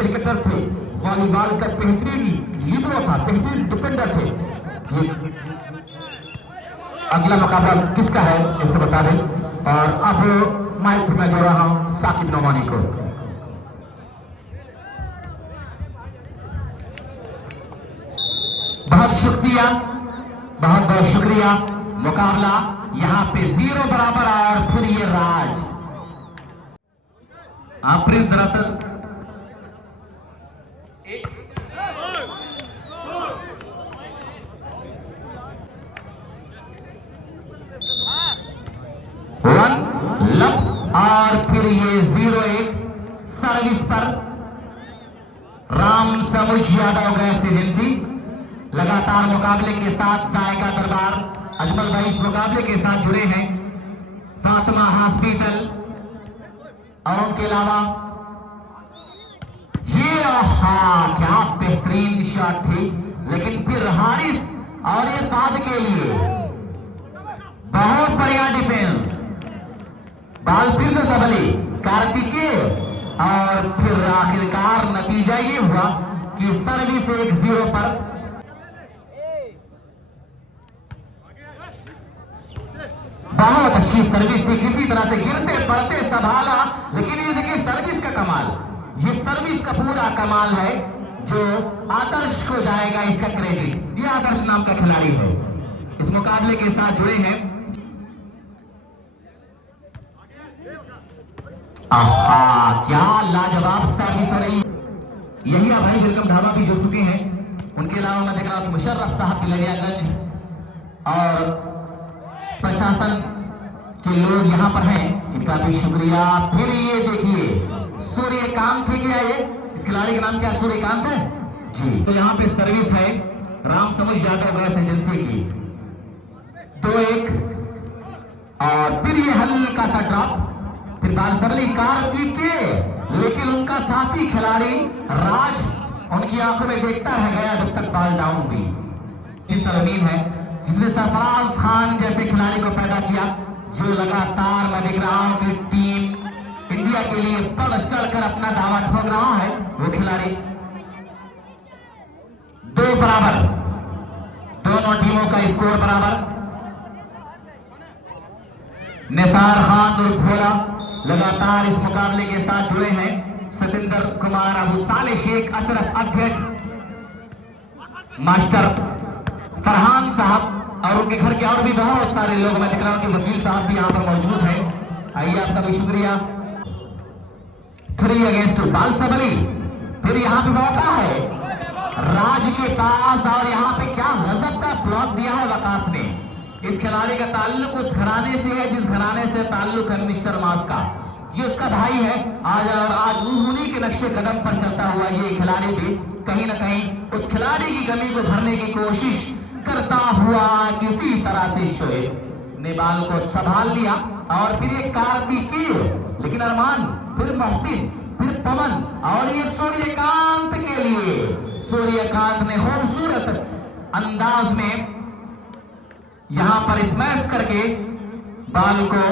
Cricketer थे, volleyball का बेहतरीन लिबरो था, बेहतरीन डिफेंडर थे। ये अगला मुकाबला किसका है इसको बता दें। और अब माइक में जोड़ रहा हूं साकिब नोमानी को। बहुत शुक्रिया, बहुत बहुत शुक्रिया। मुकाबला यहां पे 0 बराबर। और फिर ये राज आप प्रिंस दरअसल वन लप। और फिर ये 0-1 सर्विस पर राम समुझ यादव गैस एजेंसी लगातार मुकाबले के साथ जायका दरबार अजमल भाई इस मुकाबले के साथ जुड़े हैं। फातिमा हॉस्पिटल और उनके अलावा ये क्या बेहतरीन शॉट थी, लेकिन फिर हारिस और ये फाद के लिए बहुत बढ़िया डिफेंस। बाल फिर से सबली कार्तिकेय। और फिर आखिरकार नतीजा ये हुआ कि सर्विस 1-0 पर। बहुत अच्छी सर्विस थी, किसी तरह से गिरते पड़ते संभाला। लेकिन ये देखिए सर्विस का कमाल, ये सर्विस का पूरा कमाल है जो आदर्श को जाएगा इसका क्रेडिट। ये आदर्श नाम का खिलाड़ी है, इस मुकाबले के साथ जुड़े हैं। आहा क्या लाजवाब सर्विस हो रही। यही आप भाई वेलकम ढाबा भी जुड़ चुके हैं। उनके अलावा मैं देख रहा हूं मुशर्रफ साहब गिलरियागंज और प्रशासन के लोग यहां पर हैं, इनका भी शुक्रिया। फिर ये देखिए सूर्यकांत है, क्या ये इस खिलाड़ी का नाम क्या सूर्यकांत है जी। तो यहां पे सर्विस है राम समुझ यादव गैस एजेंसी की 2-1। और फिर ये हल्का सा ड्रॉप, फिर बाल सबली कार्तिकेय, लेकिन उनका साथी खिलाड़ी राज उनकी आंखों में देखता रह गया जब तक बाल डाउन हुई। इस तरमीम है जिसने सरफराज खान जैसे खिलाड़ी को पैदा किया, जो लगातार मैं देख रहा हूं कि टीम इंडिया के लिए बढ़ चढ़कर अपना दावा ठोक रहा है। वो खिलाड़ी 2 बराबर, दोनों टीमों का स्कोर बराबर। निसार खान और भोला लगातार इस मुकाबले के साथ जुड़े हैं। सतिंदर कुमार, अबू साले शेख, अशरफ अध्यक्ष, मास्टर फरहान साहब और उनके घर के और भी बहुत सारे लोग। मैं दिख रहा हूं कि वकील साहब भी यहां पर मौजूद हैं। आइए आपका भी शुक्रिया। 3 अगेंस्ट बाल सबली। फिर यहां पे मौका है राज के पास, और यहां पे क्या गजब का ब्लॉक दिया है वकास ने। इस खिलाड़ी का ताल्लुक उस घराने से है जिस घराने से ताल्लुक है मिस्टर मास का। ये उसका भाई है आज, और आज उन्हीं के नक्शे कदम पर चलता हुआ ये खिलाड़ी भी कहीं ना कहीं उस खिलाड़ी की कमी को भरने की कोशिश करता हुआ किसी तरह से शोएब ने बाल को संभाल लिया। और फिर ये कार्तिकेय, लेकिन अरमान, फिर मोहसिन, फिर पवन, और ये सूर्यकांत के लिए सूर्यकांत ने खूबसूरत अंदाज में यहां पर स्मैश करके बाल को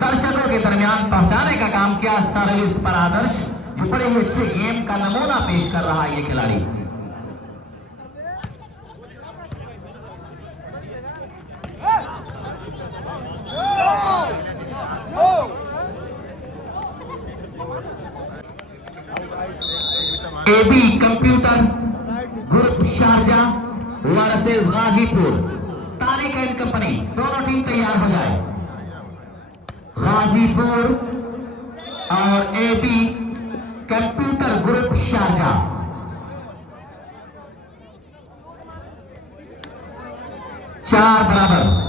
दर्शकों के दरमियान पहुंचाने का काम किया। सर्विस पर आदर्श, जो बड़े ही अच्छे गेम का नमूना पेश कर रहा है ये खिलाड़ी। AB computer group Sharjah versus Ghazipur, Tariq and company, दोनों टीम तैयार हो जाए। गाजीपुर और एबी कंप्यूटर ग्रुप शारजा। चार बराबर।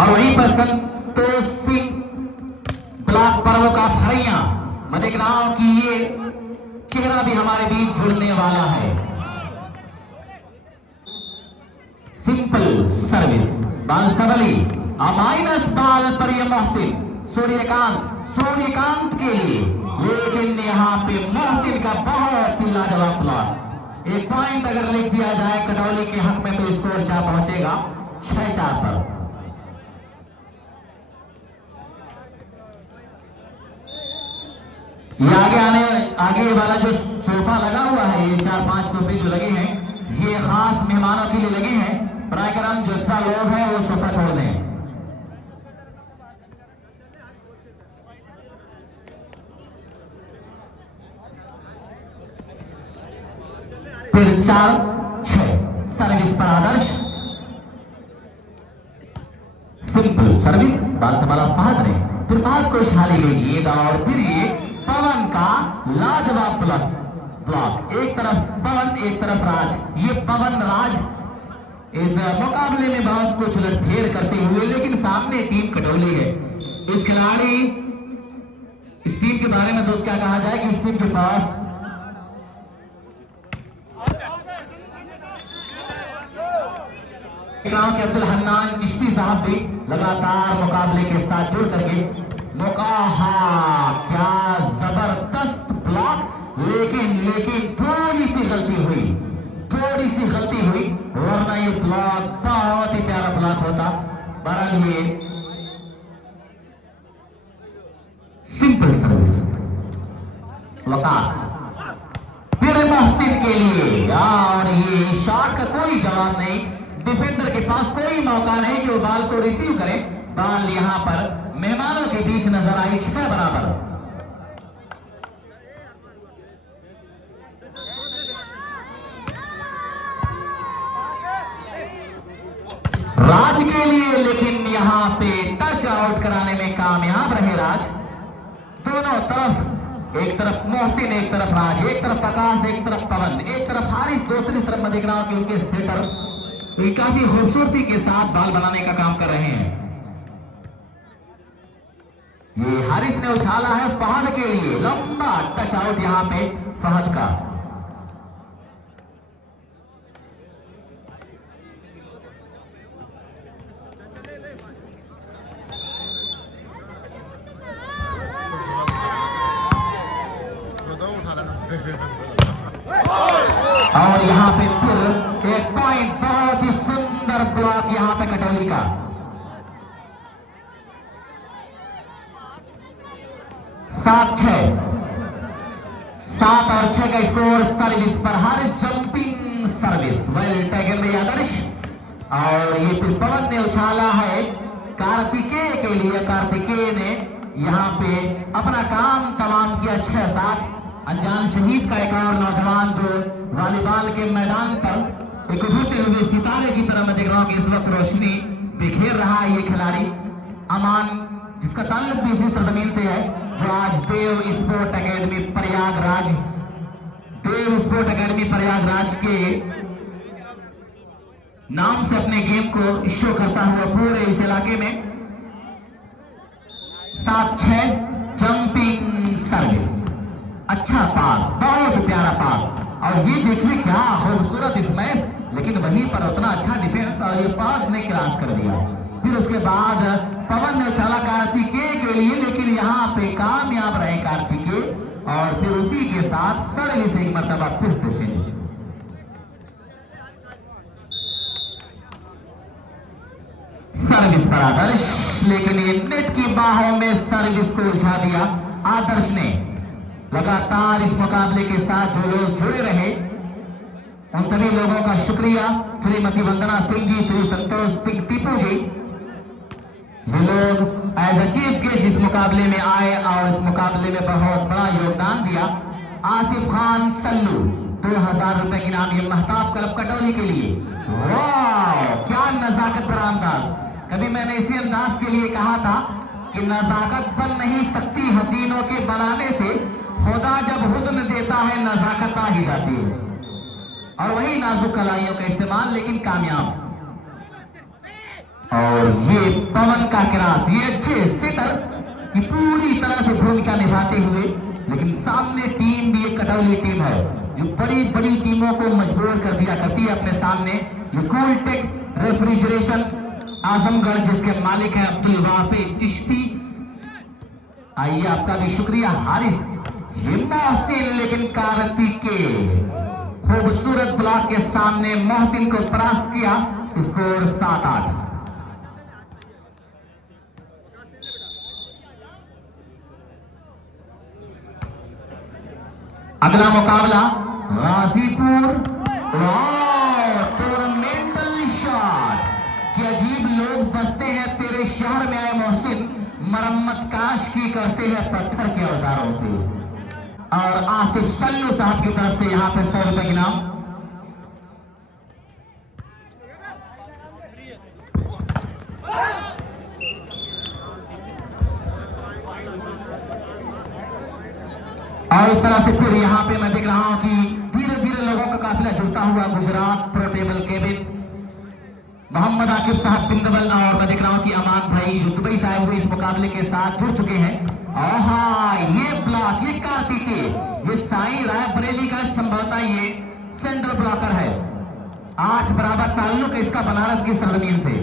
और वहीं पर संतोष सिंह ब्लॉक पर्व का फरैया, मैं देख रहा हूं कि ये चेहरा भी हमारे बीच जुड़ने वाला है। सिंपल सर्विस बाल सबली, माइनस बाल पर ये मोहसिन, सूर्यकांत के लिए, लेकिन यहां पे मोहसिन का बहुत ही लाजवाब प्लॉट। एक पॉइंट अगर लिख दिया जाए कटौली के हक में तो स्कोर क्या पहुंचेगा 6-4 पर। ये आगे वाला जो सोफा लगा हुआ है, ये 4-5 सोफे जो लगे हैं, ये खास मेहमानों के लिए लगे हैं। प्रायक्रम जो सा लोग हैं वो सोफा छोड़ दें। फिर 4-6 सर्विस पर आदर्श, सिंपल सर्विस, बाल संभाला फहद ने, फिर फहद को उछाली गई गेंद और फिर ये पवन का लाजवाब ब्लॉक। एक तरफ पवन, एक तरफ राज। ये पवन राज इस मुकाबले में बहुत कुछ उलटफेर करते हुए, लेकिन सामने टीम कटौली है। इस खिलाड़ी, इस टीम के बारे में दोस्त क्या कहा जाए कि इस टीम के पास गांव के अब्दुल हन्नान चिश्ती साहब भी लगातार मुकाबले के साथ जुड़ करके क्या जबरदस्त ब्लॉक, लेकिन थोड़ी सी गलती हुई, वरना ये ब्लॉक बहुत ही प्यारा ब्लॉक होता। बहरहाल ये सिंपल सर्विस वकास फिर मोहसिन के लिए, और ये शॉट का कोई जवाब नहीं। डिफेंडर के पास कोई मौका नहीं कि वो बाल को रिसीव करे। बाल यहां पर मेहमानों के बीच नजर आई 6 बराबर। राज के लिए, लेकिन यहां पे टच आउट कराने में कामयाब रहे राज। दोनों तरफ, एक तरफ मोहसिन, एक तरफ राज, एक तरफ प्रकाश, एक तरफ पवन, एक तरफ हारिस, दूसरी तरफ मैं देख रहा हूं कि उनके सेटर काफी खूबसूरती के साथ बाल बनाने का काम कर रहे हैं। ये हारिस ने उछाला है फहद के लिए, लंबा टच आउट यहां पे फहद का। और यहां पे फिर एक पॉइंट, बहुत ही सुंदर ब्लॉक यहां पे कटौली का। 7-6, 7 और 6 का स्कोर। सर्विस पर Haris, jumping service, well taken by Adarsh. और ये फिर पवन ने उछाला है कार्तिकेय के लिए। कार्तिकेय ने यहां पे अपना काम तमाम किया। 6-7 अनजान शहीद का एक और नौजवान जो वॉलीबॉल के मैदान पर एक उभरते हुए सितारे की तरह मैं देख रहा हूं कि इस वक्त रोशनी बिखेर रहा है। ये खिलाड़ी अमान, जिसका ताल्लुक भी इसी सरजमीन से है, जो आज देव स्पोर्ट एकेडमी प्रयागराज के नाम से अपने गेम को शो करता हुआ पूरे इस इलाके में। 7-6 जंपिंग सर्विस, अच्छा पास, बहुत प्यारा पास। और ये देखिए क्या खूबसूरत स्मैश, लेकिन वहीं पर उतना अच्छा डिफेंस, और ये पास ने क्रॉस कर दिया। फिर उसके बाद पवन ने उछाला कार्तिकेय के लिए, लेकिन यहां पे कामयाब रहे कार्तिकेय। और फिर उसी के साथ सर्विस एक मर्तबा फिर से चली। सर्विस पर आदर्श, लेकिन ये नेट की बाहों में सर्विस को उलझा दिया आदर्श ने। लगातार इस मुकाबले के साथ जो लोग जुड़े रहे, उन सभी लोगों का शुक्रिया। श्रीमती वंदना सिंह जी, श्री संतोष सिंह टीपू जी, ये लोग एज अ चीफ गेस्ट इस मुकाबले में आए और इस मुकाबले में बहुत बड़ा योगदान दिया। आसिफ खान सल्लू 2000 रुपए की नाम, ये महताब क्लब कटौली के लिए। वाह, क्या नजाकत भरा अंदाज। कभी मैंने इसी अंदाज के लिए कहा था कि नजाकत बन नहीं सकती हसीनों के बनाने से, खुदा जब हुस्न देता है नजाकत आ ही जाती है। और वही नाजुक कलाइयों का इस्तेमाल, लेकिन कामयाब। और ये पवन का क्रॉस, ये अच्छे सेटर की पूरी तरह से भूमिका निभाते हुए, लेकिन सामने टीम भी एक कटौली टीम है जो बड़ी बड़ी टीमों को मजबूर कर दिया करती है अपने सामने। ये कूलटेक रेफ्रिजरेशन आजमगढ़, जिसके मालिक हैं अब्दुल वाफी चिश्ती। आइए, आपका भी शुक्रिया। हारिस, ये मोहसिन, लेकिन कार्तिकेय खूबसूरत ब्लॉक के सामने मोहसिन को परास्त किया। स्कोर 7-8। अगला मुकाबला गाजीपुर। टूर्नामेंटल शॉट। कि अजीब लोग बसते हैं तेरे शहर में आए मोहसिन, मरम्मत काश की करते हैं पत्थर के औजारों से। और आसिफ सल्लू साहब की तरफ से यहां पे 100 रुपए की नाम। और इस तरह से फिर यहाँ पे मैं देख रहा हूं कि धीरे धीरे लोगों का काफिला जुड़ता हुआ Gujarat pro table cabin, Mohammad Aqib साहब बिंदवल, और मैं देख रहा हूं कि अमान भाई जो दुबई से आए हुए इस मुकाबले के साथ जुड़ चुके हैं। और हाँ, ये ब्लॉक, ये कार्तिकेय, ये साईं रायबरेली का संभवतः ये सेंट्रल ब्लॉकर है। 8 बराबर ताल्लुक है इसका बनारस की सरजमीन से।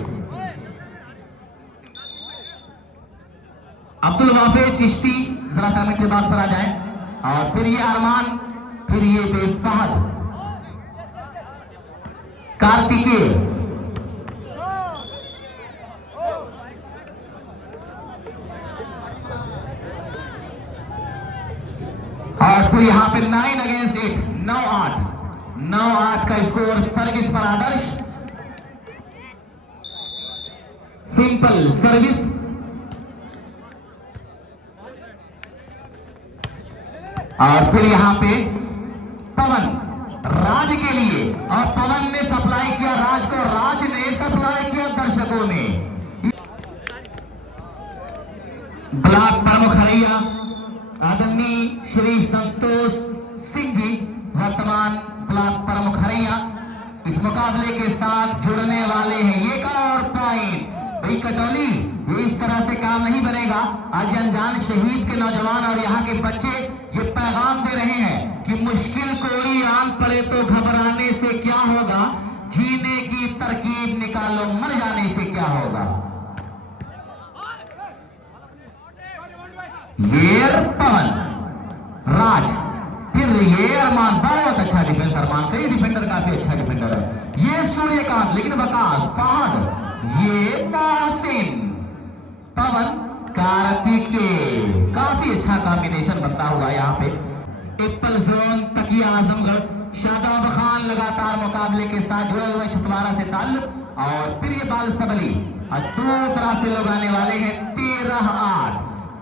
अब्दुल वाफे चिश्ती जरा समय के बाद पर आ जाए। और फिर ये अरमान, फिर ये फहद, कार्तिकेय, और फिर यहां पे 9 अगेंस्ट 8, 9-8 का स्कोर। सर्विस पर आदर्श, सिंपल सर्विस, और फिर यहां पे पवन राज के लिए, और पवन ने सप्लाई किया राज को, राज ने सप्लाई किया दर्शकों ने। ब्लॉक प्रमुख हरैया आदरणीय श्री संतोष सिंह जी वर्तमान ब्लॉक प्रमुख हरैया इस मुकाबले के साथ जुड़ने वाले हैं। ये का और पॉइंट भाई कटौली, ये इस तरह से काम नहीं बनेगा। आज अनजान शहीद के नौजवान और यहाँ के बच्चे ये पैगाम दे रहे हैं कि मुश्किल कोई आन पड़े तो घबराने से क्या होगा, जीने की तरकीब निकालो, मर जाने से क्या होगा। ये पवन राज, फिर ये अरमान, बहुत अच्छा डिफेंस अरमान, कई डिफेंडर काफी अच्छा डिफेंडर है। ये सूर्यकांत, लेकिन वकास, फहद, ये मोहसिन, पवन, कार्तिकेय, काफी अच्छा कॉम्बिनेशन बनता हुआ यहाँ पे। एप्पल जोन तकिया आजमगढ़, शादाब खान लगातार मुकाबले के साथ जुड़े हुए छतवारा से ताल्लुक। और फिर ये बाल सबली, दूसरा से लोग आने वाले हैं। 13-8,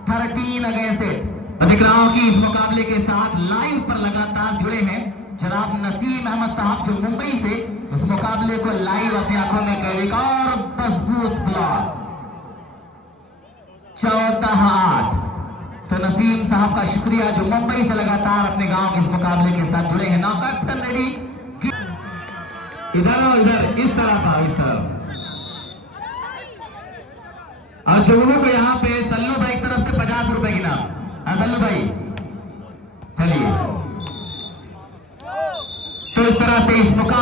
13 अगेंस्ट 8। देख रहा हूं कि इस मुकाबले के साथ लाइव पर लगातार जुड़े हैं जनाब नसीम अहमद साहब जो मुंबई से इस मुकाबले को लाइव अपनी आंखों में कैद। और मजबूत ब्लॉक 14-8। तो नसीम साहब का शुक्रिया जो मुंबई से लगातार अपने गांव के इस मुकाबले के साथ जुड़े हैं। नाउ कैप्टन रेडी, इधर और इधर, इस तरह था, इस तरह। और जुगनू को यहाँ पे सल्लू भाई की तरफ से 50 रुपए की नाम। सल्लू भाई चलिए। तो इस तरह से इस मुकाबले